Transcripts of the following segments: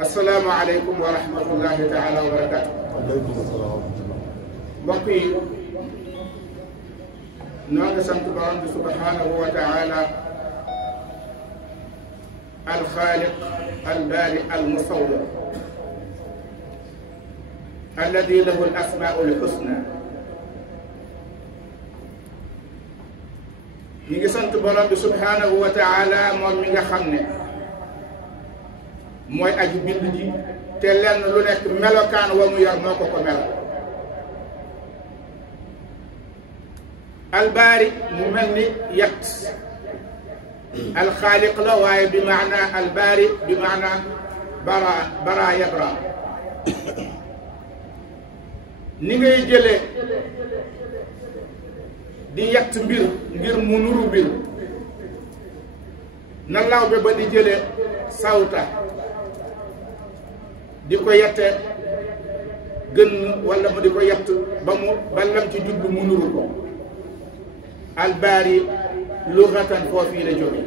السلام عليكم ورحمة الله تعالى وبركاته. عليكم السلام ورحمة الله. بقي نحن سنتبعون سبحانه وتعالى الخالق البارئ المصور الذي له الأسماء الحسنى. نيجي سنتبعون سبحانه وتعالى ميغا خامني mooy aji bind ji te lenn lu nekk melokaan wa mu yor moo ko ko mel. albaari mu mel ni yat alxaaliq la waaye bi maana albaari bi maana bara yabra. ni ngay jëlee di yat mbir ngir mu nuru mbir na lawbe ba di jëlee sawta di ko yette gën wala mu di ko yett ba mu ballam ci judd mu nuru ko. albaari lugatan foofii la jóge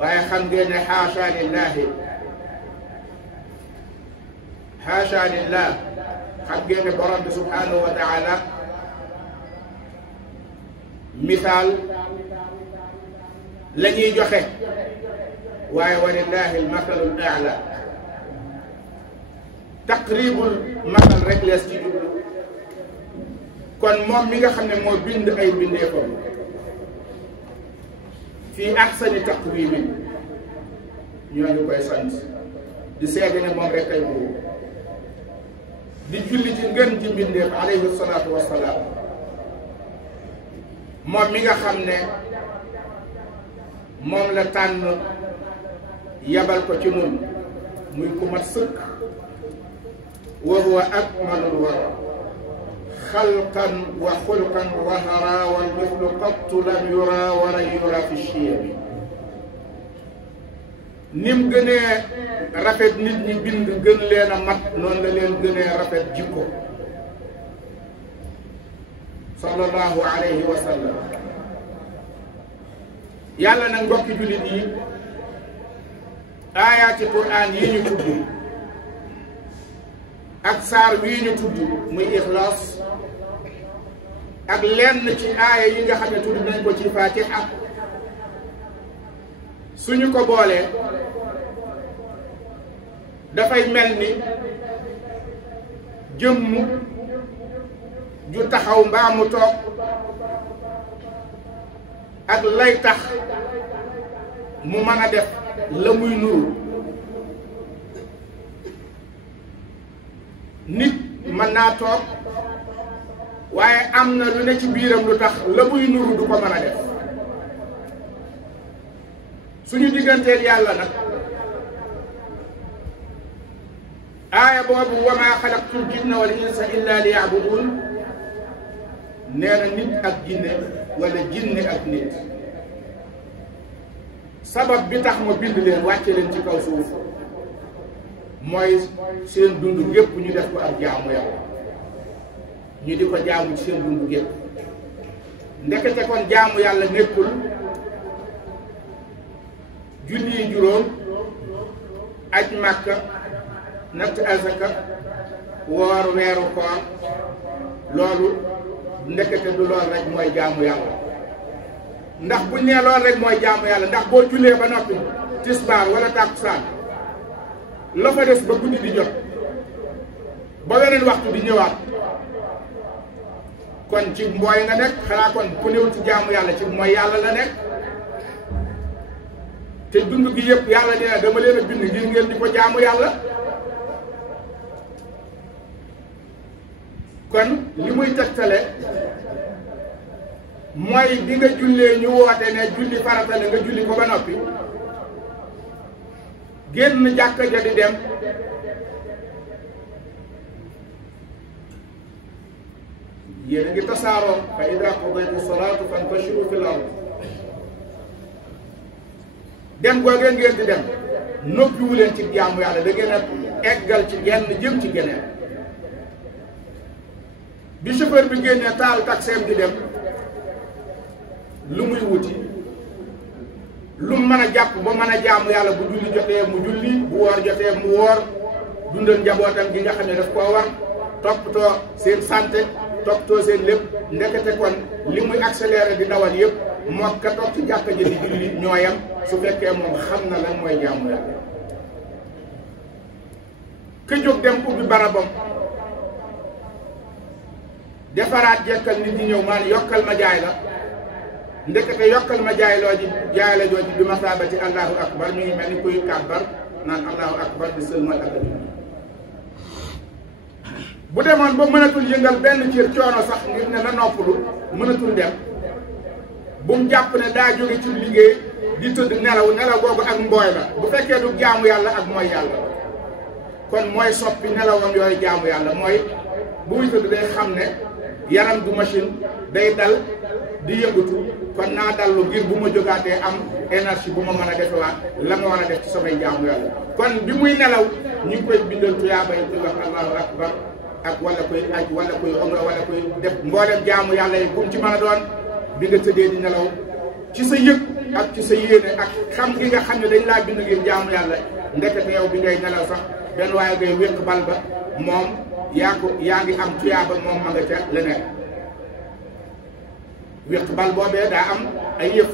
waaye xam ngeen ne xaasha lillahi xaasha lillah xam ngeen ne borom bi subhanahu wa taala misaal la ñuy joxe waaye wa lillahi almathalu al-a'la taqribul masal rek lees ci jublu. kon moom mi nga xam ne moo bind ay bindeefam fii ahsani taqwimin ñoo ngi koy sant di seede ne moom rek ay buur di julli ci ngën ci mbindeef alayhi salaatu wassalaam moom mi nga xam ne moom la tànn yabal ko ci nun muy ku mat sëkk wa huwa akmalul wara خلقا وخلقا وهرا والمثل قط لم يرى ولن يرى في الشيب. نيم گني رافet nit ñi bind gën leena mat non la leen gëné rafet jikko sallallahu alayhi wa sallam. yàlla nag mbokki julit yi ayati quran yi ñu tudd ak saar wii ñu tudd muy ixlaas ak lenn ci aaya yi nga xam ne tudd nañ ko ci Fatiha suñu ko boolee dafay mel ni jëmm ju taxaw mbaa mu toog ak lay tax mu mën a def la muy nuru. nit mën naa toog waaye am na lu ne ci biiram lu tax la muy nuru du ko mën a def. suñu digganteel yàlla nag aaya boobu wa maa xalaqtul jinna wal insa illa liya'budun nee na nit ak jinne wala jinne ak nit sabab bi tax ma bind leen wàcce leen ci kaw suuf mooy seen dund gépp ñu def ko ak jaamu yàlla ñu di ko jaamu ci seen dund gépp. ndekete kon jaamu yàlla nekkul julli juróom aj màkka natt azaka woor weeru koor loolu ndekete du lool rek mooy jaamu yàlla. ndax buñ nee lool rek mooy jaamu yàlla ndax boo jullee ba noppi tisbaar wala tàkkusaan la fa des ba guddi di jot ba weneen waxtu di ñëwaat kon ci mbooy nga nekk xanaa kon ku néew ci jaamu yàlla ci mooy yàlla la nekk. te dund gi yëpp yàlla nee na dama leen a bind ngir ngeen di ko jaamu yàlla. kon li muy tegtale mooy bi nga jullee ñu woote ne julli farata la nga julli ko ba noppi génn jàkka ja di dem yéen a ngi tasaaroo fa ida qudiyati salaatu fantashiru fil ard dem googee ngeen di dem noppiwu leen ci jaamu yàlla da ngeen a eggal ci genn jëm ci geneen. bi chauffeur bi génnee taal taxeem di dem lu muy wuti lu mën a jàpp ba mën a jaamu yàlla bu julli jotee mu julli bu woor jotee mu woor dundal njabootam gi nga xam ne daf koo war toppatoo seen santé toppatoo seen lépp ndekete kon li muy accéléré di dawal yëpp moo ka toog ci jàkka ji di julli ñooyam su fekkee moom xam na lan mooy jaamu yàlla ka jóg dem ubbi barabam defaraat jekkal nit ñi ñëw maan yokkal ma jaay la ndekete yokkal ma jaay loo ji jaay la jooji bi masaabati allahu akbar mi ngi mel ni kuy kàbbar naan allahu akbar di sëlmal ak bu demoon ba mënatul yëngal benn cër coono sax ngir ne na noppalu mënatul dem bu mu jàpp ne daa jóge ci liggéey di tëdd nelaw googu ak mbooy la bu fekkee du jaamu yàlla ak mooy yàlla kon mooy soppi nelawam yooyu jaamu yàlla mooy bu muy tëdd day xam ne yaram du machine day dal di yëngatu kon naa dallu ngir bu ma jógaatee am énergie bu ma mën a defewaat la ma war a def ci samay jaamu yàlla kon bi muy nelaw ñu ngi koy bindal tuyaaba yi koy wax allahu akbar ak wala koy aj wala koy umra wala koy def mboolem jaamu yàlla yi bu mu ci mën a doon bi nga tëddee di nelaw ci sa yëg ak ci sa yéene ak xam gi nga xam ne dañ laa bind ngir jaamu yàlla ndekete yow bi ngay nelaw sax benn waaye ngay wéq bal ba moom yaa ngi am tuyaaba moom ma nga ca leneen wéq bal boobee daa am ay yëf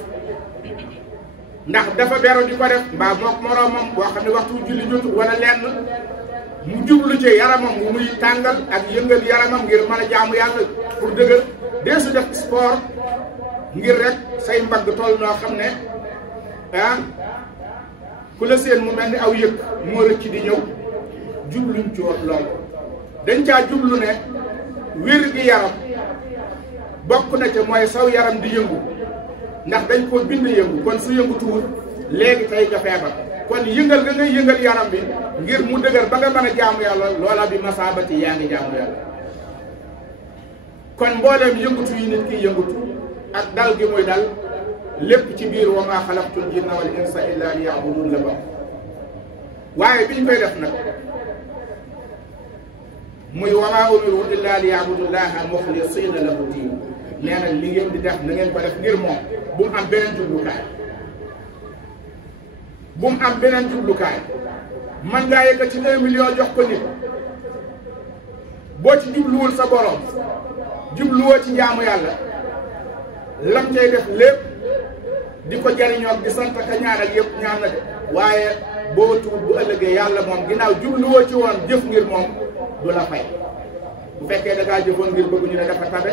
ndax dafa beru di ko def mbaa mook moroomam boo xam ne waxtu julli jotul wala lenn mu jublu ci yaramam mu muy tàngal ak yëngal yaramam ngir mën a jaamu yàlla pour dëgër dee su def sport ngir rek say mbagg toll noo xam ne ku la seen mu mel ni aw yëg moo rëcc di ñëw jubluñ ci woon lool dañ caa jublu ne wér gi yaram bokk na ca mooy saw yaram di yëngu ndax dañ koo bind yëngu kon su yëngutuwul léegi tey nga feebar kon yëngal nga ngay yëngal yaram bi ngir mu dëgër ba nga mën a jaamu yàlla loola bi masaabati yaa ngi jaamu yàlla kon mbooleem yëngutu yi nit ki yëngutu ak dal gi muy dal lépp ci biir wa maa xalaqtul jinna wal insa illa liya'budun la bokk waaye biñ koy def nag muy wa maa umiru illa liya'budullaha muxlisina lahu diin nee na li ngeen di def na ngeen ko def ngir moom bu mu am beneen jublukaay bu mu am beneen jublukaay man ngaa yëkkat ci 1 million jox ko nit boo ci jubluwul sa borom jubluwoo ci jaamu yàlla lam cay def lépp di ko jariñoo di sant ka ñaan ak yëpp ñaan na de waaye boo tuut bu ëllëgee yàlla moom ginnaaw jubluwoo ci woon jëf ngir moom du la fay bu fekkee da ngaa jëfoon ngir bëgg ñu ne dafa tabe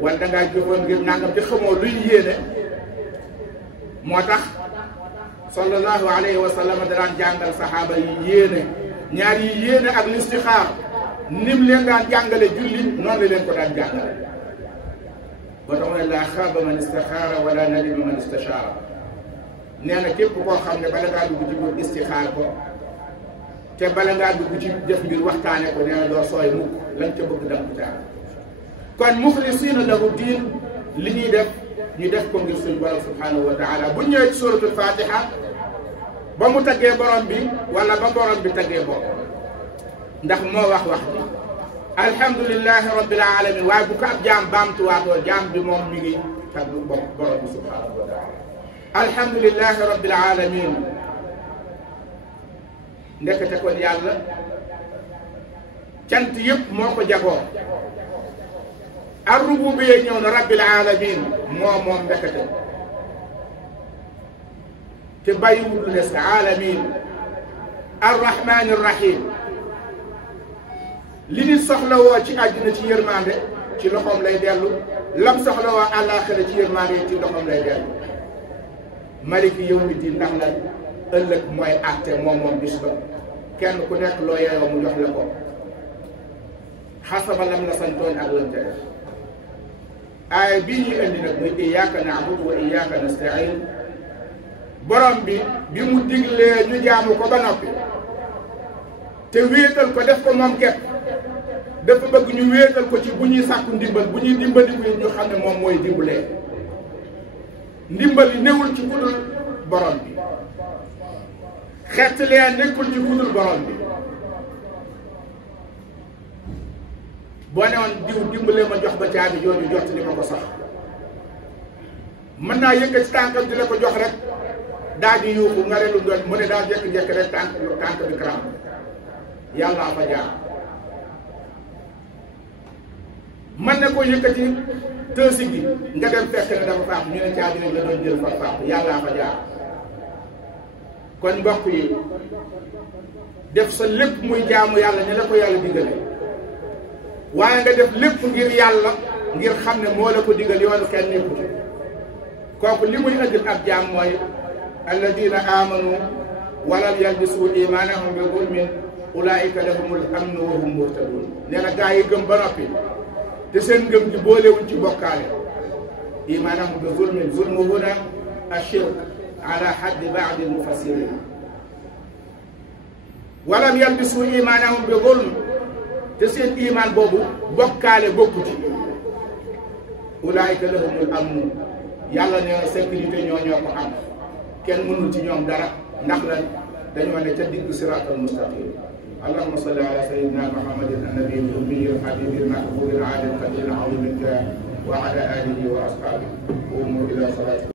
wala da ngaa jëfoon ngir nangam te xamoo luy yéene moo tax sallallahu alayhi wa sallam daan jàngal saxaaba yi yéene ñaar yi yéene ak listixaar nim leen daan jàngale julli noonu la leen ko daan jàngale ba tax ne laa xaaba man istixaara wala nadima man istachaara nee na képp koo xam ne bala ngaa dugg ci biir istixaar ko te bala ngaa dugg ci def mbir waxtaane ko nee na doo sooy mukk lañ ca bëgg danga ko ca kon muxlisiina lahu diin li ñuy def ñu def ko ngir suñu borom subhanahu wa taala bu ñëwee ci suratul fatiha ba mu taggee borom bi wala ba borom bi taggee borom ndax moo wax bi alhamdulillahi rabbil alamin waaye bu ko ab jaam baamtuwaatoo jaam bi moom mi ngi tagg borom bi subhanahu wa taala alhamdulillahi rabbil alamin ndekete kon yàlla cant yëpp moo ko jagoo ar-rububiyya ñëw na rabbil alamin moom ndekete te bàyyiwul lu des alamin ar-rahman ar-rahim li nit soxlawoo ci àddina ci yërmande ci loxoom lay dellu lam soxlawoo àllaaxira ci yërmande ci loxoom lay dellu maliki yawmi diin ndax la ëllëg mooy àtte moom bis ba kenn ku nekk loo yeyoo mu jox la ko xasaba lam la santoon ak lam ca def aaya bii ñuy indi nag muy iyyaka na'budu wa iyyaka nasta'in borom bi mu diglee ñu jaamu ko ba noppi te wéetal ko def ko moom képp dafa bëgg ñu wéetal ko ci bu ñuy sàkku ndimbal bu ñuy dimbali ñu xam ne moom mooy dimbalee ndimbal yi newul ci kudul borom bi xett lee nekkul ci kudul borom bi boo ne woon diw dimbalee ma jox ba caabi jooju jot li ma ko sax mën naa yëkkat ci tànkam di la ko jox rek daal di yuuxu nga ne lu doon mu ne daal jékki-jékki rek tànk bi karam yàllaa fa jaar. mën na ko yëkkati tësi gi nga dem fekk ne dafa faatu ñu ne caabi ne la doon jël fa faatu yàllaa fa jaar. kon mbokk yi def sa lépp muy jaamu yàlla ne la ko yàlla digale waaye nga def lépp ngir yàlla ngir xam ne moo la ko digal yoonu kenn nekku ci kooku li muy andil ab jaam mooy alladina amanu walam yalbisu imanahum bi zulmin ulaika lahumul amnu wa hum muhtadun nee na gaa yi gëm ba noppi te seen ngëm ji boolewuñ ci bokkaale imanahum bi zulmin zulmu huna ashirk ala haddi baadi almufassirin walam yalbisu imanahum bi zulm te seen iman boobu bokkaale bokku ci ulaayika lahumul amnu yàlla nee na sécurité ñoo ko am kenn mënul ci ñoom dara ndax la dañoo ne ca digg siraatal mustaqim allahumma salli ala sayyidina muhammadin annabiyil ummiyil habibil mahbubil alim qadiril azimil wa ala alihi wa ashabihi